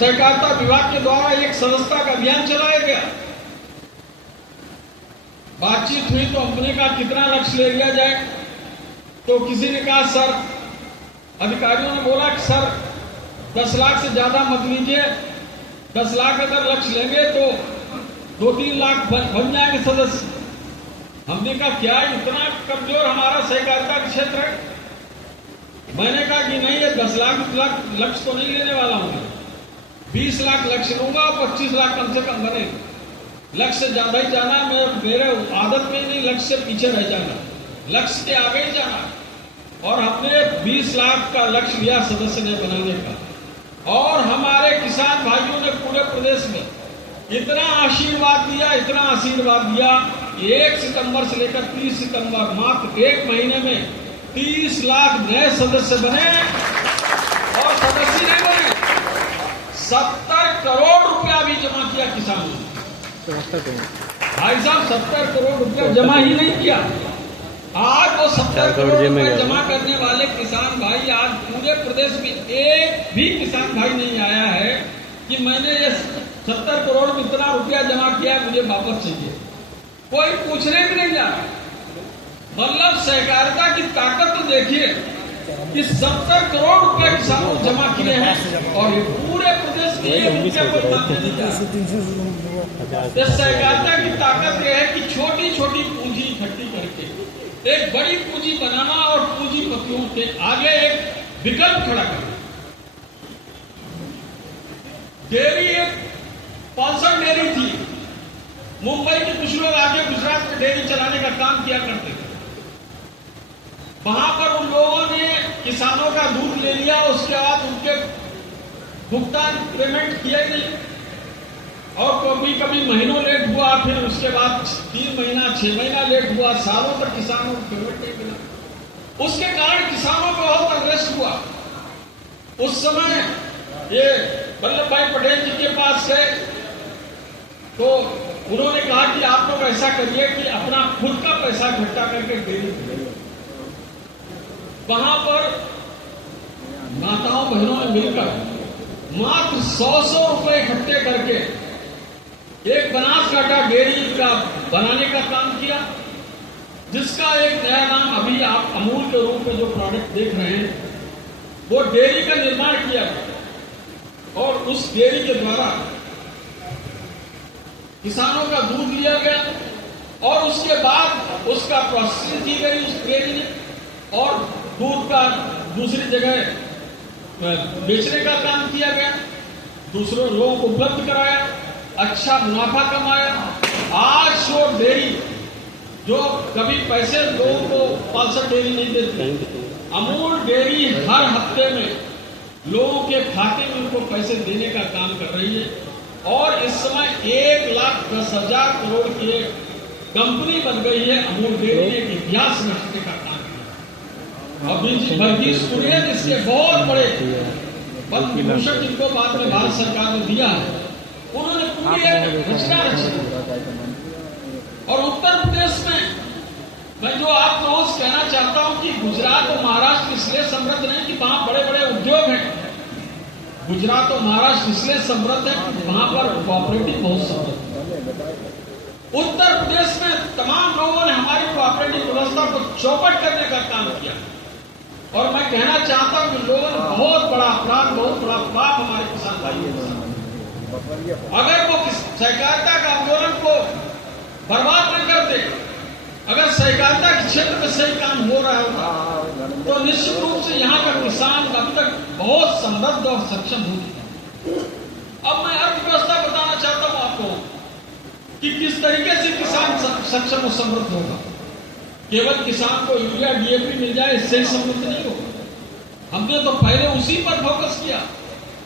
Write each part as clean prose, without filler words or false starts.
सहकारिता विभाग के द्वारा एक सदस्यता का अभियान चलाया गया। बातचीत हुई तो हमने कहा कितना लक्ष्य ले लिया जाए, तो किसी ने कहा सर, अधिकारियों ने बोला कि सर 10 लाख से ज्यादा मत लीजिए, 10 लाख अगर लक्ष्य लेंगे तो 2-3 लाख बन जाएंगे सदस्य। हमने कहा क्या इतना कमजोर हमारा सहकारिता क्षेत्र है? मैंने कहा कि नहीं, ये 10 लाख लक्ष्य तो नहीं लेने वाला हूं, 20 लाख लक्ष्य लूंगा, 25 लाख कम से कम बने। लक्ष्य से ज्यादा ही जाना मेरे आदत में नहीं, लक्ष्य से पीछे रह जाना, लक्ष्य के आगे ही जाना। और हमने 20 लाख का लक्ष्य लिया सदस्य ने बनाने का। और हमारे किसान भाइयों ने पूरे प्रदेश में इतना आशीर्वाद दिया, 1 सितंबर से लेकर 30 सितंबर मात्र 1 महीने में 30 लाख नए सदस्य बने। और सदस्य नहीं बने, 70 करोड़ रुपया भी जमा किया किसानों ने। भाई साहब 70 करोड़ रुपया जमा ही नहीं किया। आज वो 70 करोड़ रुपया जमा करने वाले किसान भाई, आज पूरे प्रदेश में एक भी किसान भाई नहीं आया है कि मैंने ये 70 करोड़ में इतना रुपया जमा किया, मुझे वापस चाहिए। कोई पूछने भी नहीं जा रहा। मतलब सहकारिता की ताकत तो देखिए कि 70 करोड़ रुपए किसानों ने जमा किए हैं और ये पूरे प्रदेश में ये रुपया कोई मांगने नहीं जा रहा। सहकारिता की ताकत यह है कि छोटी छोटी पूंजी इकट्ठी करके एक बड़ी पूंजी बनाना और पूंजीपतियों के आगे एक विकल्प खड़ा करना। डेयरी एक पल्सर डेयरी थी, मुंबई के कुछ लोग आके गुजरात में डेयरी चलाने का काम किया करते थे। वहां पर उन लोगों ने किसानों का दूध ले लिया, उसके बाद उनके भुगतान पेमेंट किया नहीं, और कभी कभी महीनों लेट हुआ, फिर उसके बाद 3 महीना 6 महीना लेट हुआ, सालों तक किसानों को पेमेंट नहीं मिला। उसके कारण किसानों को बहुत अनरेस्ट हुआ। उस समय ये वल्लभ भाई पटेल जी के पास गए तो उन्होंने कहा कि आप लोग ऐसा करिए कि अपना खुद का पैसा इकट्ठा करके डेयरी खोलिए। वहां पर माताओं बहनों ने मिलकर मात्र 100 रुपए इकट्ठे करके एक बनासकांठा डेयरी का बनाने का काम किया, जिसका एक नया नाम अभी आप अमूल के रूप में जो प्रोडक्ट देख रहे हैं, वो डेयरी का निर्माण किया गया। और उस डेयरी के द्वारा किसानों का दूध लिया गया और उसके बाद उसका प्रोसेसिंग की गई उस डेयरी ने, और दूध का दूसरी जगह बेचने का काम किया गया, दूसरों लोगों को उपलब्ध कराया, अच्छा मुनाफा कमाया। आज वो डेयरी जो कभी पैसे लोगों को पल्सर डेयरी नहीं देती, अमूल डेयरी हर हफ्ते में लोगों के खाते में उनको पैसे देने का काम कर रही है। और इस समय 1,10,000 करोड़ की कंपनी बन गई है। अमूल डेयरी ने एक इतिहास रचने का काम किया। और वर्गीस कुरियन इसके बहुत बड़े पद्म विभूषण जिनको बाद में भारत सरकार ने दिया है, उन्होंने पूरी एक रचना रची। और उत्तर प्रदेश में मैं जो आप लोगों से कहना चाहता हूं कि गुजरात और महाराष्ट्र इसलिए समृद्ध नहीं कि वहां बड़े बड़े उद्योग हैं। गुजरात और महाराष्ट्र इसलिए समृद्ध है कि वहां पर कोऑपरेटिव बहुत समृद्ध है। उत्तर प्रदेश में तमाम लोगों ने हमारी कोऑपरेटिव व्यवस्था को चौपट करने का काम किया। और मैं कहना चाहता हूं कि लोगों ने बहुत बड़ा अपराध, बहुत बड़ा पाप हमारे किसान भाइयों ने। अगर वो सहकारिता के आंदोलन को बर्बाद न करते, अगर सहकारिता के क्षेत्र में सही काम हो रहा होगा, तो निश्चित रूप से यहाँ का किसान अब तक बहुत समृद्ध और सक्षम हो चुका। अब मैं अर्थव्यवस्था बताना चाहता हूँ आपको कि किस तरीके से किसान सक्षम और समृद्ध होगा। केवल किसान को यूरिया डीएपी मिल जाए इससे ही समृद्ध नहीं होगा। हमने तो पहले उसी पर फोकस किया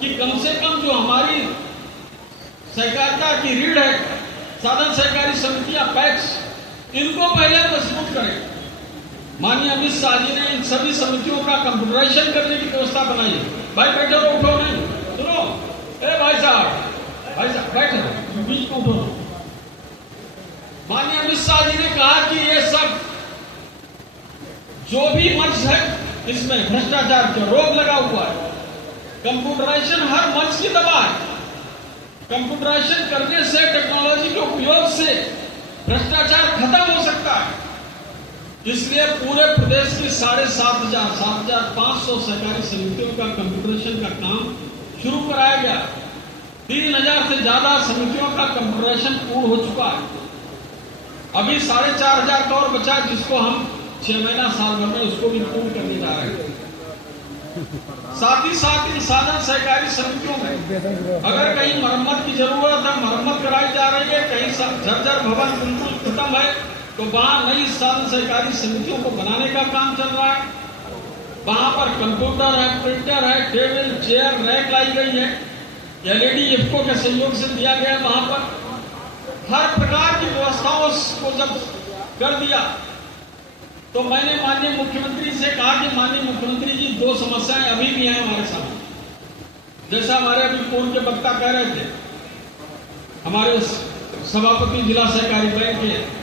कि कम से कम जो हमारी सहकारिता की रीढ़ है, साधन सहकारी समितियां, पैक्स, इनको पहले मजबूत करें। माननीय अमित शाह जी ने इन सभी समितियों का कंप्यूटराइजेशन करने की व्यवस्था बनाई है। भाई बैठो, उठो नहीं, सुनो, भाई साहब बैठो, बीच में उठो। माननीय अमित शाह जी ने कहा कि ये सब जो भी मंच है इसमें भ्रष्टाचार का रोग लगा हुआ है। कंप्यूटराइजेशन हर मंच की दवा है। कंप्यूटराइजेशन करने से, टेक्नोलॉजी के उपयोग से भ्रष्टाचार खत्म हो सकता है। इसलिए पूरे प्रदेश की 7,500 सहकारी समितियों का कंप्यूटराइजेशन का काम शुरू कराया गया। 3,000 से ज्यादा समितियों का कंप्यूटराइजेशन पूर्ण हो चुका है। अभी 4,500 का और बचा, जिसको हम 6 महीना साल भर में उसको भी पूर्ण करने जा रहे हैं। साथ ही साथ इन साधन सहकारी समितियों में अगर कहीं मरम्मत की जरूरत है, मरम्मत कराई जा रही है, कहीं जर्जर भवन बिल्कुल खत्म है, तो वहां नई साधन सहकारी समितियों को बनाने का काम चल रहा है। वहां पर कंप्यूटर है, प्रिंटर है, टेबल, चेयर, रैक लाई गई है, एलईडी इफ्को के सहयोग से दिया गया है। वहां पर हर प्रकार की व्यवस्थाओं को जब कर दिया, तो मैंने माननीय मुख्यमंत्री से कहा कि माननीय मुख्यमंत्री जी, 2 समस्याएं अभी भी हैं हमारे सामने। जैसा हमारे अभी पूर्व के वक्ता कह रहे थे, हमारे सभापति जिला सहकारी बैंक के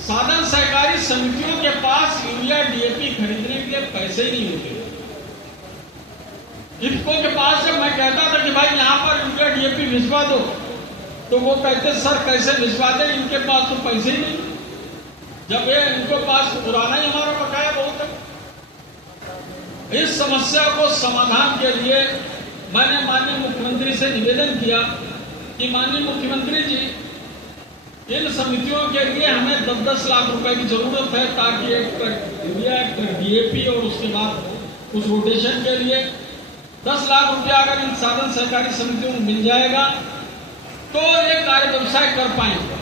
साधन सहकारी समितियों के पास यूरिया डीएपी खरीदने के लिए पैसे ही नहीं होते। इफ्को के पास जब मैं कहता था कि भाई यहां पर यूरिया डीएपी भिजवा दो, तो वो कहते सर कैसे भिजवा दे, इनके पास तो पैसे ही नहीं। जब ये इनके पास पुराना ही हमारा बकाया बहुत है। इस समस्या को समाधान के लिए मैंने माननीय मुख्यमंत्री से निवेदन किया कि माननीय मुख्यमंत्री जी, इन समितियों के लिए हमें 10-10 लाख रुपए की जरूरत है, ताकि एक ट्रक यूरिया, एक ट्रक डीएपी और उसके बाद कुछ रोटेशन के लिए 10 लाख रुपया अगर इन साधन सहकारी समितियों को मिल जाएगा तो ये कार्य व्यवसाय कर पाएंगे।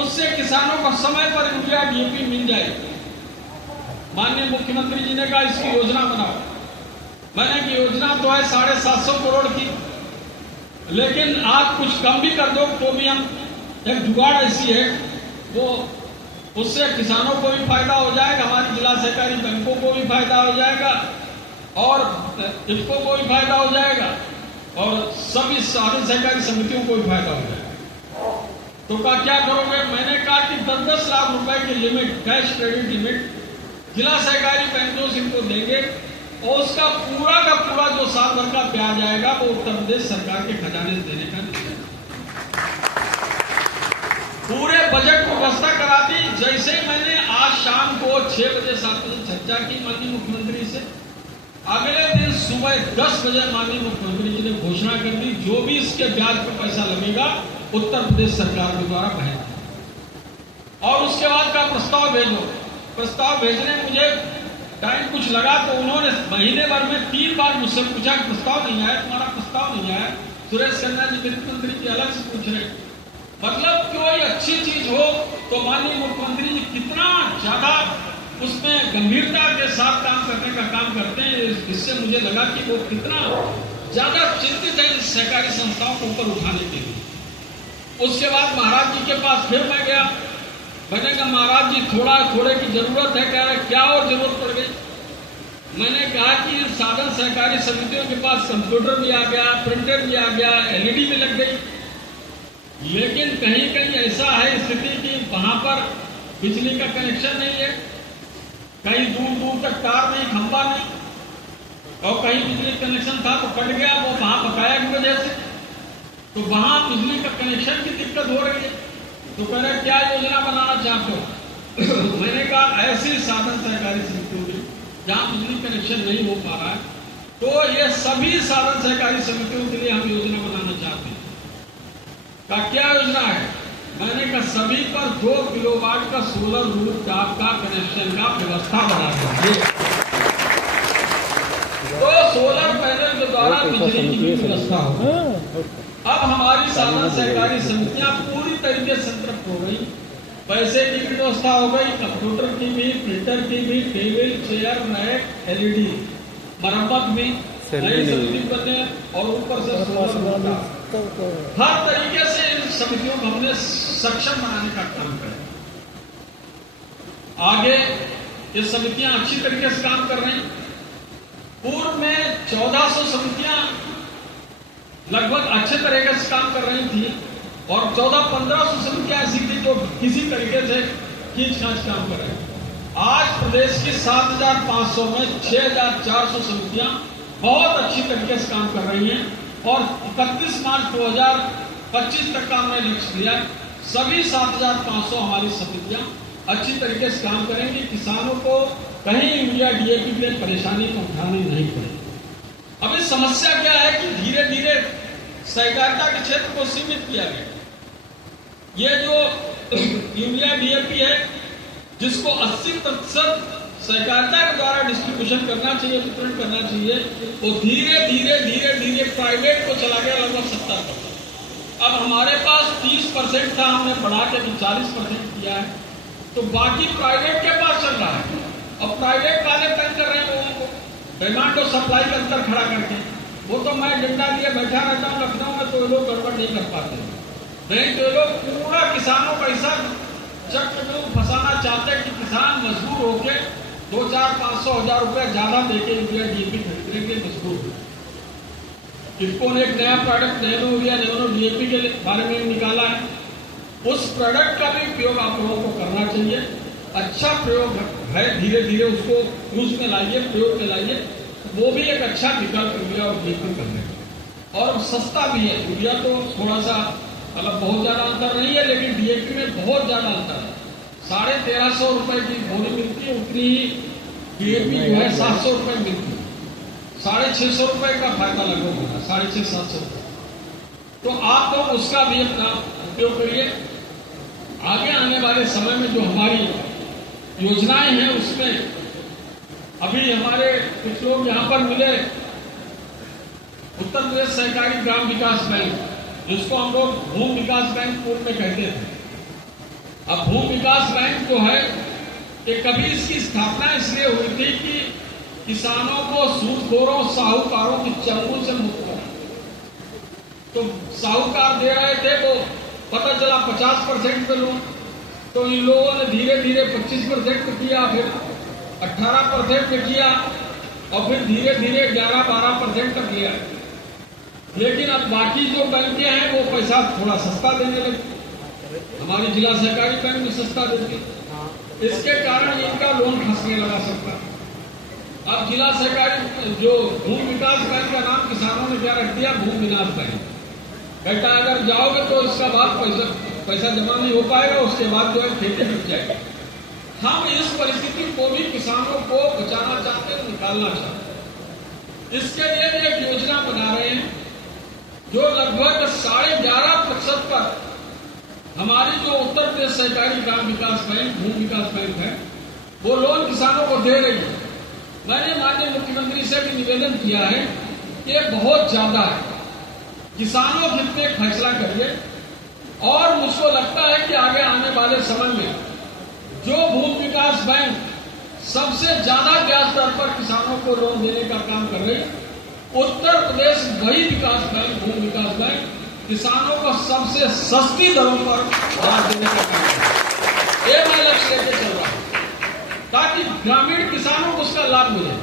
उससे किसानों को समय पर यूरिया डीएपी मिल जाएगी। माननीय मुख्यमंत्री जी ने कहा इसकी योजना बनाओ। मैंने की योजना तो है 750 करोड़ की, लेकिन आप कुछ कम भी कर दो तो भी हम, एक जुगाड़ ऐसी है वो, उससे किसानों को भी फायदा हो जाएगा, हमारी जिला सहकारी बैंकों को भी फायदा हो जाएगा और इफ्को को भी फायदा हो जाएगा और सभी साधन सहकारी समितियों को भी फायदा हो जाएगा। तो कहा क्या करोगे? मैंने कहा कि 10-10 लाख रुपए की लिमिट, कैश क्रेडिट लिमिट जिला सहकारी बैंकों से इनको देंगे और उसका पूरा का पूरा जो साल भर का ब्याज आएगा वो उत्तर प्रदेश सरकार के खजाने से देने का पूरे बजट को व्यवस्था करा दी। जैसे ही मैंने आज शाम को 6 बजे 7 बजे चर्चा की माननीय मुख्यमंत्री से, अगले दिन सुबह 10 बजे माननीय मुख्यमंत्री जी ने घोषणा कर दी, जो भी इसके ब्याज पर पैसा लगेगा उत्तर प्रदेश सरकार के द्वारा बहेगा। और उसके बाद का प्रस्ताव भेजो। प्रस्ताव भेजने मुझे टाइम कुछ लगा, तो उन्होंने महीने भर में 3 बार मुझसे पूछा कि प्रस्ताव नहीं आया, तुम्हारा प्रस्ताव नहीं आया। सुरेश खन्ना जी वित्त मंत्री जी अलग से पूछ रहे। मतलब कोई अच्छी चीज हो तो माननीय मुख्यमंत्री जी कितना ज्यादा उसमें गंभीरता के साथ काम करने का काम करते हैं। इससे मुझे लगा कि वो कितना ज्यादा चिंतित है इस सहकारी संस्थाओं को ऊपर उठाने के लिए। उसके बाद महाराज जी के पास फिर मैं गया। मैंने कहा महाराज जी थोड़े की जरूरत है। कह रहे क्या और जरूरत पड़ गई? मैंने कहा कि साधन सहकारी समितियों के पास कंप्यूटर भी आ गया, प्रिंटर भी आ गया, एलईडी भी लग गई, लेकिन कहीं कहीं ऐसा है स्थिति कि वहां पर बिजली का कनेक्शन नहीं है, कहीं दूर दूर तक तार नहीं, खंभा नहीं, और कहीं बिजली कनेक्शन था तो कट गया, वो वहां बकाया की वजह से, तो वहां बिजली का कनेक्शन की दिक्कत हो रही है। तो कह रहे क्या योजना बनाना चाहते हो? मैंने कहा ऐसी साधन सहकारी समितियों की जहां बिजली कनेक्शन नहीं हो पा रहा है, तो ये सभी साधन सहकारी समितियों के लिए हम योजना बनाना चाहते हैं। का क्या योजना है? मैंने कहा सभी पर 2 किलोवाट का सोलर रूफटॉप का कनेक्शन का व्यवस्था बना दीजिए। तो सोलर पैनल के द्वारा बिजली की व्यवस्था हो। अब हमारी साधन सहकारी समितियां पूरी तरीके से संतृप्त हो गई। पैसे की भी व्यवस्था हो गई, कंप्यूटर की भी, प्रिंटर की भी, टेबल, चेयर, रैक, एलईडी, मरम्मत भी, नई समिति बने और ऊपर से हर तरीके से इन समितियों को हमने सक्षम बनाने का काम किया। आगे ये समितियां अच्छी तरीके से काम कर रही। पूर्व में 1400 समितियां लगभग अच्छे तरीके से काम कर रही थी और 1400-1500 समितियां ऐसी थी जो किसी तरीके से खींच खांच काम कर रही। आज प्रदेश की 7,500 में 6,400 समितियां बहुत अच्छी तरीके से काम कर रही हैं और 31 मार्च 2025 तक का हमने लक्ष्य लिया। सभी 7,500 हमारी समितियां अच्छी तरीके से काम करेंगी। किसानों को कहीं यूरिया डीएपी के लिए परेशानी को उठानी नहीं पड़ेगी। अब इस समस्या क्या है कि धीरे धीरे सहकारिता के क्षेत्र को सीमित किया गया। ये जो यूरिया डीएपी है जिसको 80% सहकारिता के द्वारा डिस्ट्रीब्यूशन करना चाहिए, वितरण करना चाहिए, वो धीरे धीरे प्राइवेट को चला गया लगभग 70%। अब हमारे पास 30% था, हमने बढ़ा के 40% किया है, तो बाकी प्राइवेट के पास चल रहा है। अब प्राइवेट वाले तंग कर रहे हैं लोगों को डिमांड और सप्लाई का अंतर खड़ा करके। वो तो मैं डंडा लिए बैठा रहता हूँ लखनऊ में, तो लोग गड़बड़ नहीं कर पाते नहीं, तो लोग पूरा किसानों का ऐसा चक्र में फंसाना चाहते हैं कि किसान मजबूर होके 2-4-500-1000 रुपए ज्यादा देके यूरिया डीएपी खरीदने के मजबूर हो। इनको ने एक नया product nano urea nano DAP के बारे में निकाला है। उस प्रोडक्ट का भी उपयोग आप लोगों को करना चाहिए। अच्छा प्रयोग है, धीरे धीरे उसको यूज में लाइए, प्रयोग में लाइए। वो भी एक अच्छा विकल्प यूरिया और डीएपी करने का, और सस्ता भी है। यूरिया तो थोड़ा सा मतलब बहुत ज्यादा अंतर नहीं है, लेकिन डीएपी में बहुत ज्यादा अंतर है। 1350 रुपए की बोली मिलती है, उतनी ही डीएपी जो है 700 रुपए मिलती है। 650 रुपए का फायदा लगभग होगा, 650-700 रुपए। तो आप लोग उसका भी अपना उपयोग करिए। आगे आने वाले समय में जो हमारी योजनाएं हैं उसमें अभी हमारे कुछ लोग यहाँ पर मिले, उत्तर प्रदेश सहकारी ग्राम विकास बैंक, जिसको हम लोग भूमि विकास बैंक पूर्व में कहते थे। अब भूमि विकास बैंक जो है कि कभी इसकी स्थापना इसलिए हुई थी कि किसानों को सूदखोरों साहूकारों की चंगुल से मुक्त करना। तो साहूकार दे रहे थे, वो पता चला 50% पे लोन, तो इन लोगों ने धीरे धीरे 25% पे किया, फिर 18% पे किया, और फिर धीरे धीरे 11-12% तक लिया। लेकिन अब बाकी जो बैंकें हैं वो पैसा थोड़ा सस्ता देने लगी। हमारी जिला सहकारी बैंक भी सस्ता देती, इसके कारण इनका लोन फंसने लगा सकता। अब जिला सहकारी जो भूमि विकास बैंक का नाम किसानों ने क्या रख दिया, भूमि विनाश बैंक। कहता है अगर जाओगे तो इसका बाद पैसा जमा नहीं हो पाएगा, उसके बाद जो है खेती रुक जाएगी। हम इस परिस्थिति को भी किसानों को बचाना चाहते हैं, निकालना चाहते हैं। इसके लिए भी एक योजना बना रहे हैं जो लगभग 11.5% पर हमारी जो उत्तर प्रदेश सहकारी ग्राम विकास बैंक भूमि विकास बैंक है वो लोन किसानों को दे रही है। मैंने माननीय मुख्यमंत्री से भी निवेदन किया है कि ये बहुत ज्यादा है, किसानों के हित में फैसला करिए। और मुझको लगता है कि आगे आने वाले समय में जो भूमि विकास बैंक सबसे ज्यादा ब्याज दर पर किसानों को लोन देने का काम कर रही, उत्तर प्रदेश वही विकास बैंक भूमि विकास बैंक किसानों को सबसे सस्ती दरों पर ब्याज देने का काम कर रही। ये मैं लक्ष्य लेके चल रहा हूं ताकि ग्रामीण किसानों को उसका लाभ मिले।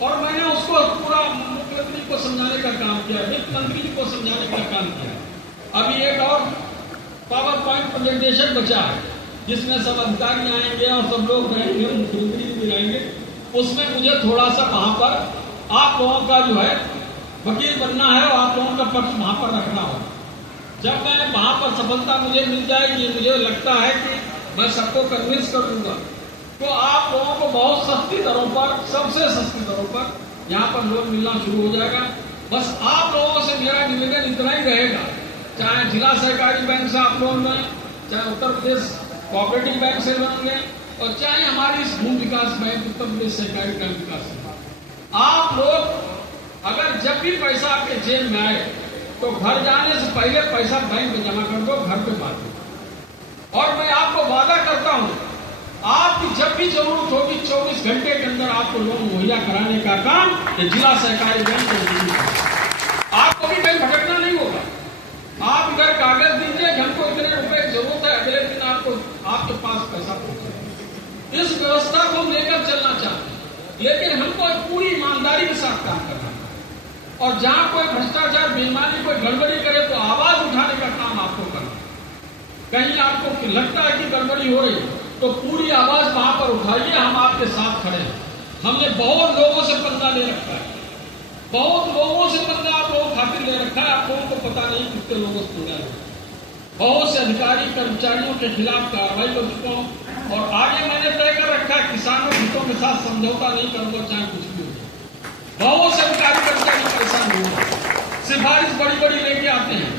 और मैंने उसको पूरा मुख्यमंत्री को समझाने का काम किया, वित्त मंत्री को समझाने का काम किया। अभी एक और पावर पॉइंट प्रेजेंटेशन बचा है जिसमें सब अधिकारी आएंगे और सब लोग रहेंगे, मुख्यमंत्री भी रहेंगे। उसमें मुझे थोड़ा सा वहां पर आप लोगों का जो है वकील बनना है और आप लोगों का पक्ष वहां पर रखना होगा। जब मैं वहां पर सफलता मुझे मिल जाएगी, मुझे लगता है कि मैं सबको कन्विंस कर दूंगा, तो आप लोगों को बहुत सस्ती दरों पर, सबसे सस्ती दरों पर यहाँ पर लोन मिलना शुरू हो जाएगा। बस आप लोगों से मेरा निवेदन इतना ही रहेगा, चाहे जिला सहकारी बैंक से आप लोन लें, चाहे उत्तर प्रदेश कोऑपरेटिव बैंक से लोन लें, और चाहे हमारी इस भूमि विकास बैंक उत्तर प्रदेश सहकारी बैंक विकास बैंक, आप लोग अगर जब भी पैसा आपके जेब में आए तो घर जाने से पहले पैसा बैंक में जमा कर दो, घर पे बांट। और मैं आपको वादा करता हूं, आपकी जब भी जरूरत होगी 24 घंटे के अंदर आपको लोन मुहैया कराने का काम ये जिला सहकारी बैंक को। आपको भी बैंक भटकना नहीं होगा। आप इधर कागज दीजिए कि हमको इतने रुपए की जरूरत है, अगले दिन आपको आपके पास पैसा पहुंचे। इस व्यवस्था को लेकर चलना चाहते हैं, लेकिन हमको पूरी ईमानदारी के साथ काम करना है। और जहां कोई भ्रष्टाचार बेईमानी कोई गड़बड़ी करे तो आवाज उठाने का काम आपको करना है। कहीं आपको लगता है कि गड़बड़ी हो रही, तो पूरी आवाज वहां पर उठाइए, हम आपके साथ खड़े हैं। हमने बहुत लोगों से पंगा ले रखा है, बहुत लोगों से पंगा आप लोगों खातिर ले रखा है। आप लोगों को पता नहीं कितने लोगों से पंगा है। बहुत से अधिकारी कर्मचारियों के खिलाफ कार्रवाई कर चुका हूं और आगे मैंने तय कर रखा है किसानों हितों के साथ समझौता नहीं करूंगा, चाहे कुछ भी हो। बहुत से अधिकारी कर्मचारी परेशान हुए, सिफारिश बड़ी बड़ी लेके आते हैं।